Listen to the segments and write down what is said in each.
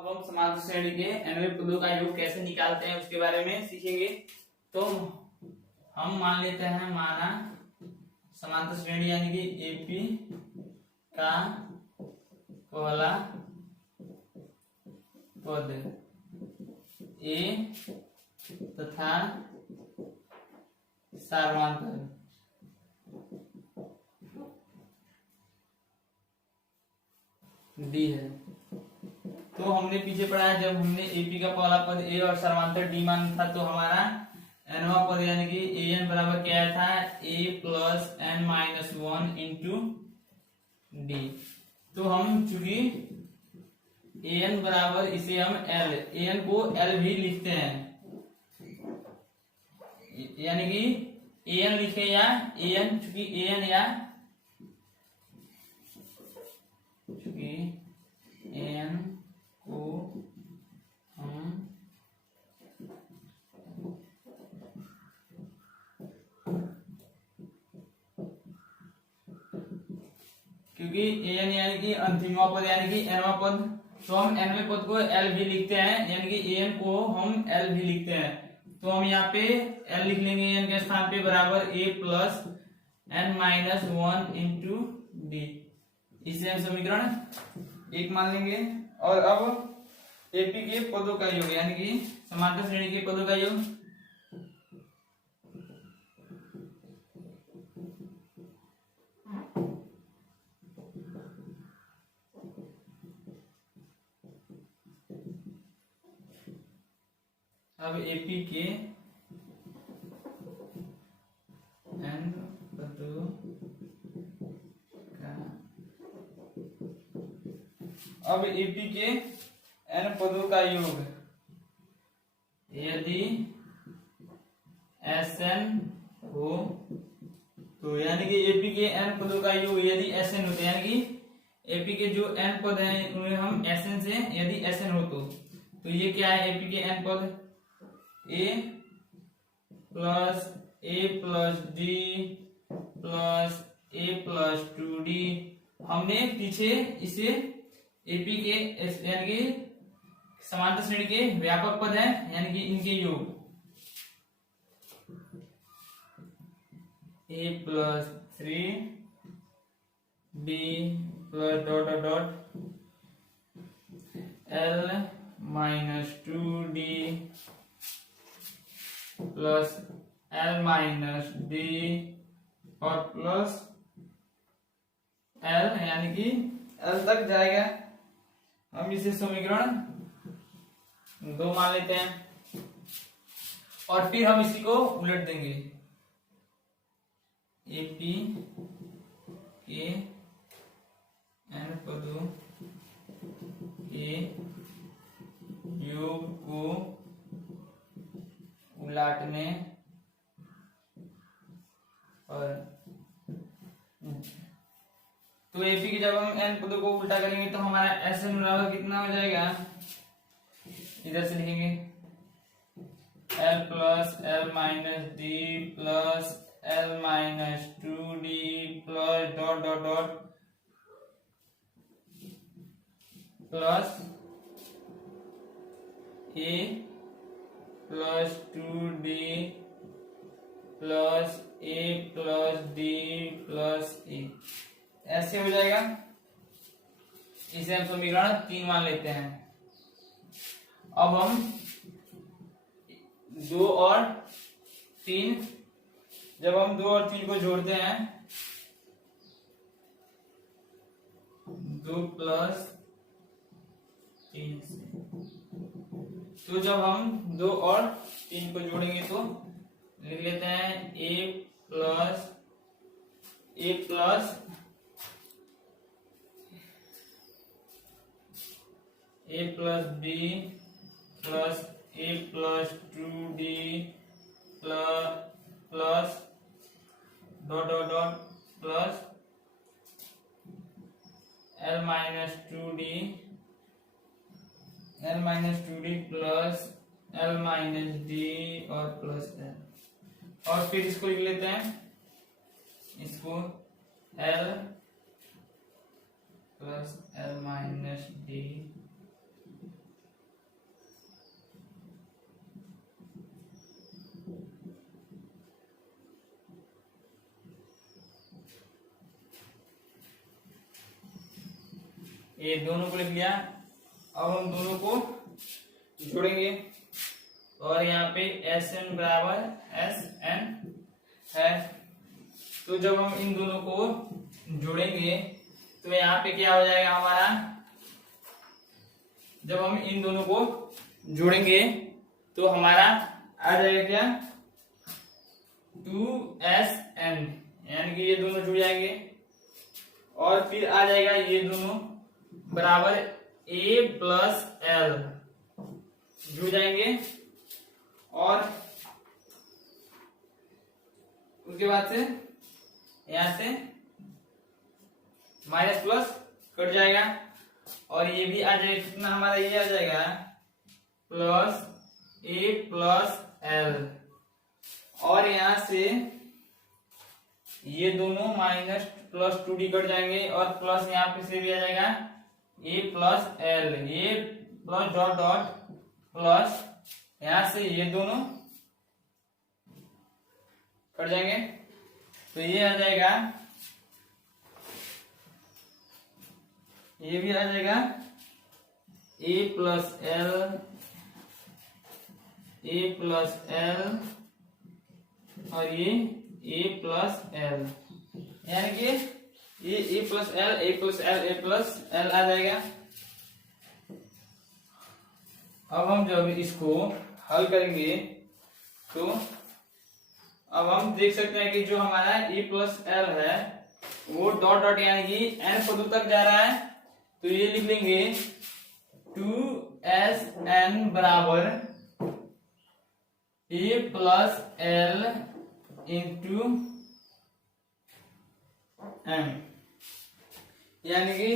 अब हम समांतर श्रेणी के nवें पदों का योग कैसे निकालते हैं उसके बारे में सीखेंगे। तो हम मान लेते हैं, माना समांतर श्रेणी यानी कि एपी का पहला पद ए तथा सार्वमांतर डी है। तो हमने पीछे पढ़ा है, जब हमने एपी का पहला पद ए और सार्वमांतर डी माना था तो हमारा एनवा पद यानी कि ए एन बराबर क्या था, A plus N minus one into D. तो हम चूंकि ए एन बराबर इसे हम एल, ए एन को एल भी लिखते हैं, यानी कि ए एन लिखे या ए एन, चूंकि ए एन या चूंकि ए एन को हम क्योंकि ए एन यानी कि अंतिमवा पद यानी कि एनवा पद, तो हम एनवें पद को एल भी लिखते हैं, यानी कि ए एन को हम एल भी लिखते हैं। तो हम यहाँ पे एल लिख लेंगे एन के स्थान पे बराबर A plus N minus one into D. इसे हम समीकरण एक मान लेंगे। और अब एपी के पदों का योग यानी कि समांतर श्रेणी के पदों का योग, अब एपी के एन पदों का, अब एपी के एन पदों का योग यदि एस एन हो तो, यानी कि एपी के एन पदों का योग यदि एस एन होते, यानी कि एपी के जो एन पद हैं उन्हें हम एस एन से यदि एस एन हो तो ये क्या है, एपी के एन पद ए plus D plus A plus two D. हमने पीछे इसे एपी के यानी कि समांतर श्रेणी के व्यापक पद हैं, यानी कि इनके योग A plus three D plus dot dot dot L minus two D plus L minus D और प्लस एल, यानी कि एल तक जाएगा। हम इसे समीकरण दो मान लेते हैं और फिर हम इसी को उलट देंगे। एपी के एन पदों के योग को उलाटने और तो एपी की जब हम एन पदों को उल्टा करेंगे तो हमारा एस एन बराबर कितना हो जाएगा, इधर से लिखेंगे L plus L minus D plus L minus two D plus dot dot dot plus A plus two D plus A plus D plus A, ऐसे हो जाएगा। इसे हम समीकरण तीन मान लेते हैं। अब हम दो और तीन, जब हम दो और तीन को जोड़ते हैं, दो प्लस तीन से, तो जब हम दो और तीन को जोड़ेंगे तो लिख लेते हैं A plus D plus A plus two D plus dot dot dot plus L minus two D plus L minus D और प्लस एल, और फिर इसको लिख लेते हैं, इसको L plus L minus D ये दोनों को लिख लिया। अब हम दोनों को जोड़ेंगे और यहाँ पे Sn बराबर Sn है। तो जब हम इन दोनों को जोड़ेंगे तो यहाँ पे क्या हो जाएगा हमारा, जब हम इन दोनों को जोड़ेंगे तो हमारा आ जाएगा क्या 2Sn, यानी कि ये दोनों जुड़ जाएंगे और फिर आ जाएगा ये दोनों बराबर A प्लस L जुड़ जाएंगे और उसके बाद से यहां से माइनस प्लस कट जाएगा और ये भी आ जाएगा, कितना हमारा ये आ जाएगा प्लस A प्लस L और यहां से ये दोनों माइनस प्लस 2D कट जाएंगे और प्लस यहाँ पे से भी आ जाएगा A प्लस L, ये प्लस डॉट डॉट प्लस यहां से ये दोनों कट जाएंगे तो ये आ जाएगा, ये भी आ जाएगा A प्लस L और ये A प्लस L, यानी कि ये A प्लस L आ जाएगा। अब हम जब इसको हल करेंगे तो अब हम देख सकते हैं कि जो हमारा A प्लस L है वो डॉट डॉट यानी कि n पदों तक जा रहा है, तो ये लिख लेंगे 2Sn बराबर A plus L into m, यानी कि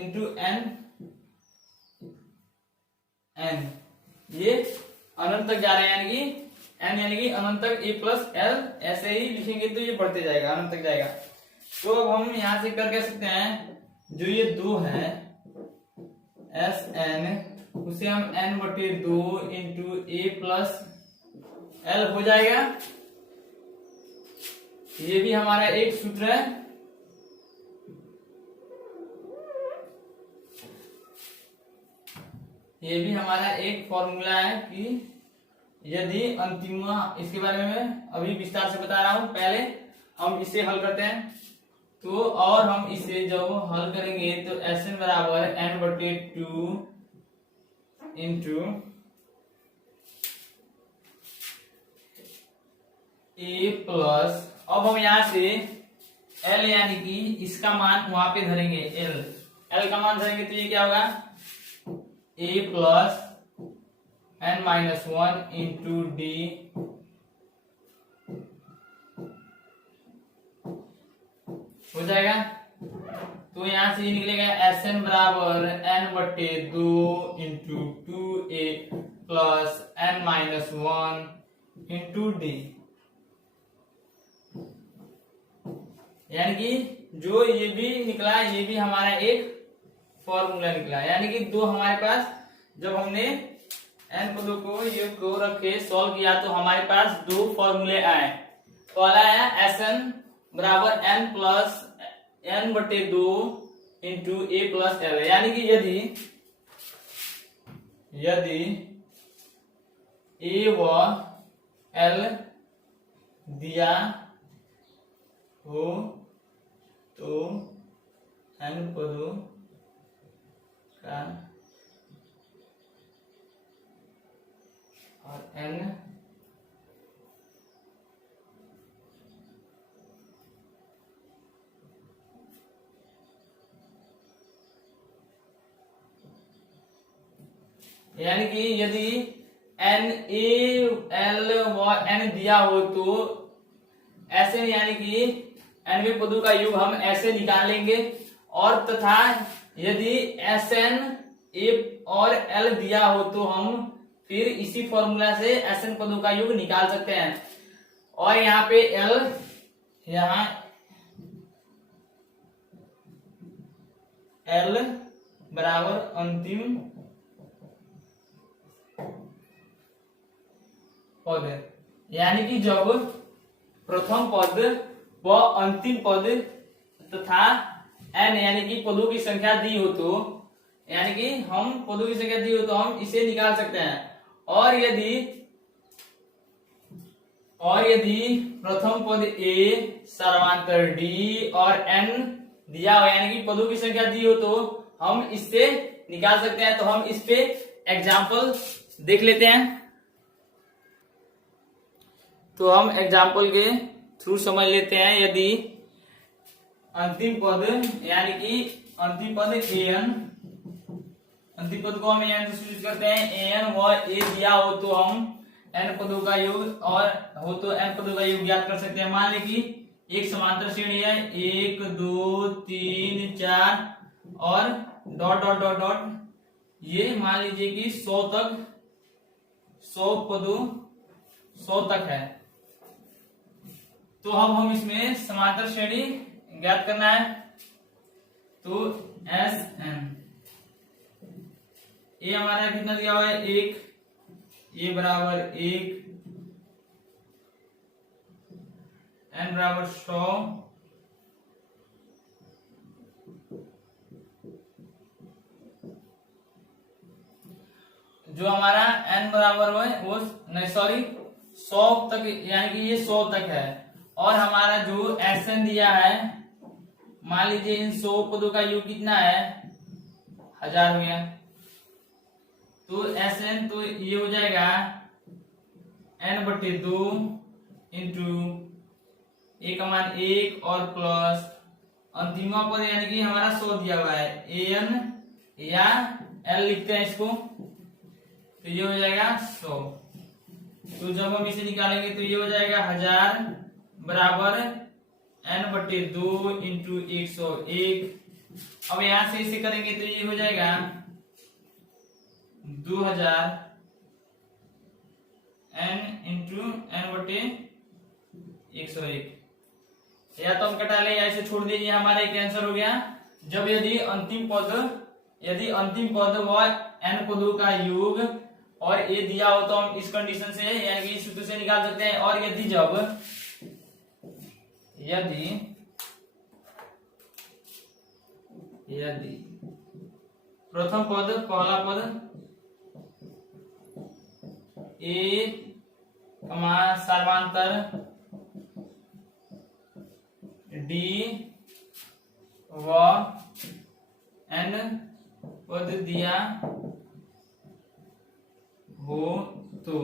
इंटू n, ये अनंत तक जा रहे हैं, यानी कि n यानी कि अनंत तक A प्लस L, ऐसे ही लिखेंगे तो ये बढ़ते जाएगा, अनंत तक जाएगा। तो अब हम यहां से कर कह सकते हैं जो ये 2 है Sn, उसे हम n बटे 2 इंटू A प्लस L हो जाएगा। ये भी हमारा एक सूत्र है। ये भी हमारा एक फॉर्मूला है कि यदि अंतिम, इसके बारे में अभी विस्तार से बता रहा हूं, पहले हम इसे हल करते हैं। तो और हम इसे जब हल करेंगे तो Sn बराबर n बटे 2 इंटू A प्लस, अब हम यहां से L यानी कि इसका मान वहां पे धरेंगे, L का मान धरेंगे तो ये क्या होगा A plus n minus 1 into D हो जाएगा। तो यहां से ये निकलेगा Sn बराबर n बटे 2 into 2A plus n minus 1 into D, यानी कि जो ये भी निकला ये भी हमारा एक फॉर्मूला निकला, यानी कि दो हमारे पास जब हमने n पदों को ये को रखे सॉल्व किया तो हमारे पास दो फॉर्मूले आए। पहला आया Sn बराबर n प्लस n बटे 2 इंटू A प्लस L, यानी कि यदि A व L दिया हो तो n पदों का और n यानी कि यदि n A L व n दिया हो तो ऐसे यानी कि nवें पदों का योग हम ऐसे निकाल लेंगे, और तथा यदि Sn A और L दिया हो तो हम फिर इसी फॉर्मूला से Sn पदों का योग निकाल सकते हैं। और यहाँ पे L यहाँ L बराबर अंतिम पद, यानी कि जब प्रथम पद व अंतिम पद तथा n यानी कि पदों की संख्या दी हो तो, यानी कि हम पदों की संख्या दी हो तो हम इसे निकाल सकते हैं। और यदि प्रथम पद a सर्वांतर d और n दिया हो, यानी कि पदों की संख्या दी हो तो हम इससे निकाल सकते हैं। तो हम इस पे एग्जाम्पल देख लेते हैं। तो हम एग्जाम्पल के थ्रू समझ लेते हैं। यदि अंतिम पद यानी कि अंतिम पद an, अंतिम पद को हम an से सूचित करते हैं, an व a दिया हो तो हम n पदों का योग और हो तो n पदों का योग ज्ञात कर सकते हैं। मान लीजिए कि एक समांतर श्रेणी है 1 2 3 4 और डॉट डॉट डॉट डॉट, ये मान लीजिए कि 100 तक, 100 पदों 100 तक है। तो हम इसमें समांतर श्रेणी ज्ञात करना है। तो Sn ए हमारा कितना दिया हुआ है 1, ए बराबर 1, n बराबर 100, जो हमारा n बराबर वो नहीं सॉरी 100 तक, यानी कि ये 100 तक है। और हमारा जो Sn दिया है, मान लीजिए इन 100 पदों का योग कितना है 1000 हो गया। तो Sn तो ये हो जाएगा n/2 इंटू a का मान 1 और प्लस अंतिमा पद यानी कि हमारा 100 दिया हुआ है an या l लिखते हैं इसको, तो ये हो जाएगा 100। तो जब हम इसे निकालेंगे तो ये हो जाएगा 1000 बराबर n/2 इंटू 101। अब यहां से इसे करेंगे तो ये हो जाएगा 2000 n इंटू n/101। या तो हम कटा ले या इसे छोड़ दीजिए, हमारा एक आंसर हो गया। जब यदि अंतिम पद व n पदों का योग और a दिया हो तो हम इस कंडीशन से यानी कि इस सूत्र से निकाल सकते हैं। और यदि प्रथम पद पहला पद a सर्वांतर d व n पद दिया हो तो,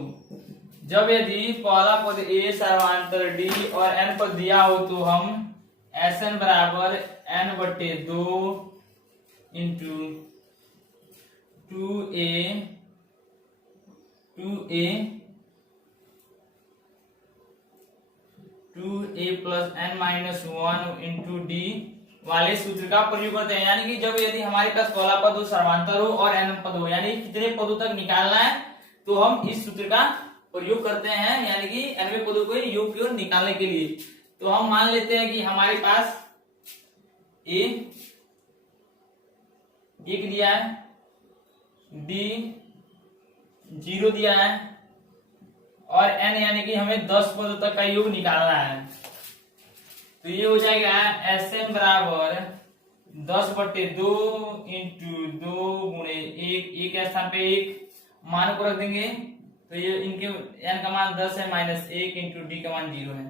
जब यदि पहला पद a सर्वांतर d और n पद दिया हो तो हम Sn बराबर n/2 into 2a plus n-1 into d वाले सूत्र का प्रयोग करते हैं। यानी कि जब यदि हमारे पास पहला पद हो सर्वांतर हो और n पद हो, यानी कितने पदों तक निकालना है, तो हम इस सूत्र का प्रयोग करते हैं, यानी कि nवें पदों को योग की ओर निकालने के लिए। तो हम मान लेते हैं कि हमारे पास a 1 दिया है, d 0 दिया है और n यानी कि हमें 10 पदों तक का योग निकालना है। तो ये हो जाएगा Sn बराबर 10/2 इंटू 2 गुणे 1 के स्थान पे 1 मान को रख देंगे। तो ये इनके n का मान 10 है माइनस 1 इंटू d का मान 0 है।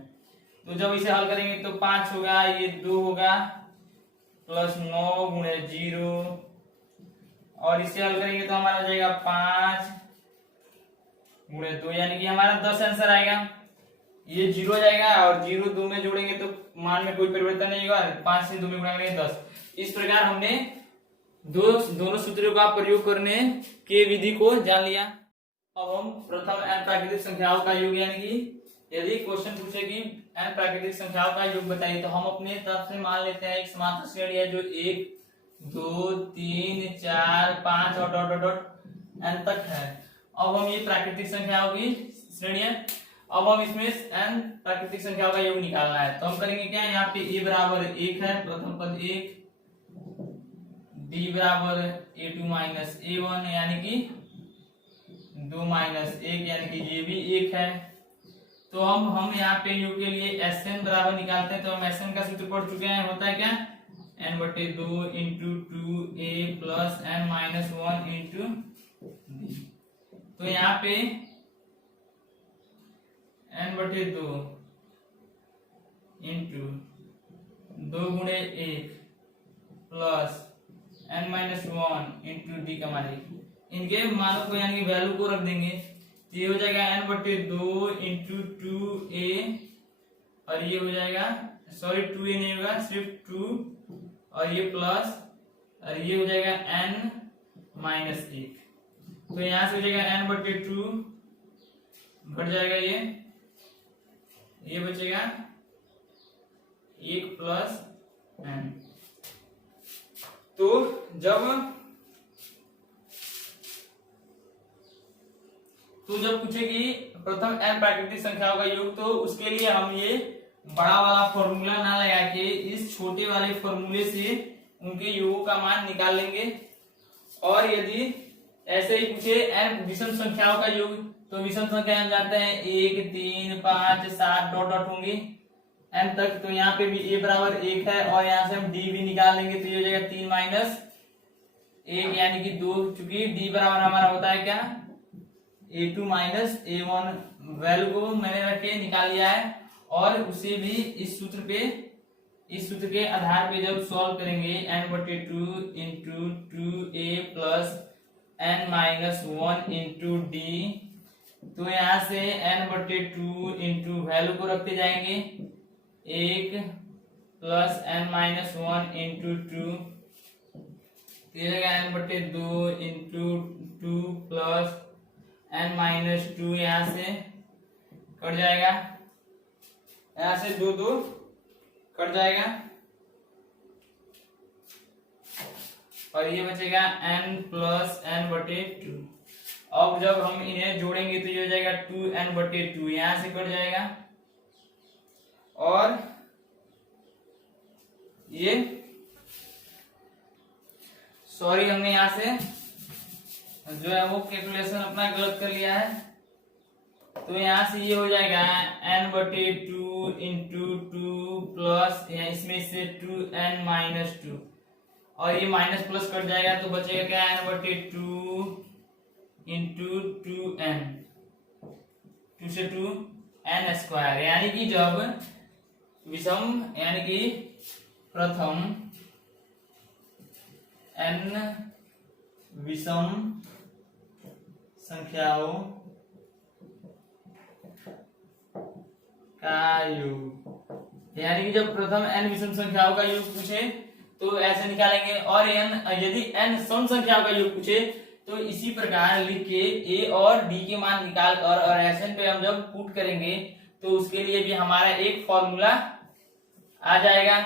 तो जब इसे हल करेंगे तो 5 होगा, ये 2 होगा प्लस 9 गुणे 0 और इसे हल करेंगे तो हमारा हो जाएगा 5 गुणे 2, यानी कि हमारा 10 आंसर आएगा। ये 0 हो जाएगा और 0 2 में जोड़ेंगे तो मान में कोई परिवर्तन नहीं होगा, 5 से 2 में गुणा करेंगे 10। इस प्रकार हमने दोनों सूत्रों का प्रयोग करने के विधि को जान लिया। अब हम प्रथम n प्राकृतिक संख्याओं का योग, यानी कि यदि क्वेश्चन पूछे कि n प्राकृतिक संख्याओं का योग बताइए, तो हम अपने तरफ से मान लेते हैं एक समांतर श्रेणी है जो 1 2 3 4 5 और डॉट डॉट डॉट n तक है। अब हम ये प्राकृतिक संख्याओं की श्रेणी है। अब हम इसमें n प्राकृतिक संख्याओं का योग निकालना है। तो हम करेंगे क्या, यहाँ पे a बराबर 1 है, प्रथम पद 1, d बराबर a2 माइनस a1 यानी कि 2 माइनस 1 यानी कि ये भी 1 है। तो हम यहाँ पे योग के लिए Sn बराबर निकालते हैं। तो हम Sn का सूत्र पढ़ चुके हैं, होता है क्या n बटे 2 into 2a plus n minus 1 into d। तो यहाँ पे n बटे 2 इंटू 2 गुणे 1 plus n minus 1 into D का मान इनके मानों को यानी वैल्यू को रख देंगे। तो ये हो जाएगा n बटे 2 इंटू 2a और ये हो जाएगा, सॉरी 2a नहीं होगा, सिर्फ 2 और ये प्लस और ये हो जाएगा n माइनस 1। तो यहां से हो जाएगा n बटे 2 घट जाएगा, ये बचेगा 1 प्लस n। तो जब पूछे कि प्रथम n प्राकृतिक संख्याओं का योग, तो उसके लिए हम ये बड़ा वाला फॉर्मूला ना लगा के इस छोटे वाले फॉर्मूले से उनके योगों का मान निकाल लेंगे। और यदि ऐसे ही पूछे n विषम संख्याओं का योग, तो विषम संख्या हम जानते हैं 1 3 5 7 डॉट डॉट होंगे n तक। तो यहाँ पे भी a बराबर 1 है और यहाँ से हम d भी निकाल लेंगे। तो ये हो जाएगा 3 माइनस 1 यानी कि 2, चूंकि d बराबर हमारा होता है क्या, a2 माइनस a1। वैल्यू को मैंने रख के निकाल लिया है और उसे भी इस सूत्र के आधार पे जब सॉल्व करेंगे n बटे 2 into 2a plus n minus 1 into d, तो यहाँ से n बटे 2 इंटू वैल्यू को रखते जाएंगे 1 plus n minus 1 into 2, n बटे 2 इंटू 2 प्लस n माइनस 2, यहाँ से कट जाएगा, यहाँ से 2 2 कट जाएगा और ये बचेगा n प्लस n बटे 2। अब जब हम इन्हें जोड़ेंगे तो ये हो जाएगा 2n बटे 2, यहां से कट जाएगा और ये, सॉरी हमने यहां से जो है वो कैलकुलेशन अपना गलत कर लिया है। तो यहां से ये हो जाएगा n बटे 2 इंटू 2 प्लस इसमें से 2n माइनस 2 और ये माइनस प्लस कट जाएगा, तो बचेगा क्या, n बटे 2 इंटू 2n, 2 से 2 n स्क्वायर। यानी कि जब विषम यानी कि प्रथम n विषम संख्याओं का योग, यानी कि जब प्रथम n विषम संख्याओं का योग पूछे तो ऐसे निकालेंगे। और यदि n सम संख्याओं का योग पूछे तो इसी प्रकार लिख के a और d के मान निकाल कर और एसएन पे हम जब पुट करेंगे तो उसके लिए भी हमारा एक फॉर्मूला आ जाएगा।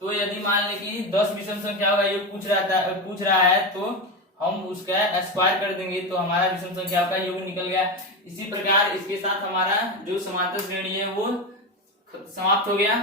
तो यदि मान ले कि 10 विषम संख्याओं का योग पूछ रहा है तो हम उसका स्क्वायर कर देंगे तो हमारा विषम संख्याओं का योग निकल गया। इसी प्रकार इसके साथ हमारा जो समांतर श्रेणी है वो समाप्त हो गया।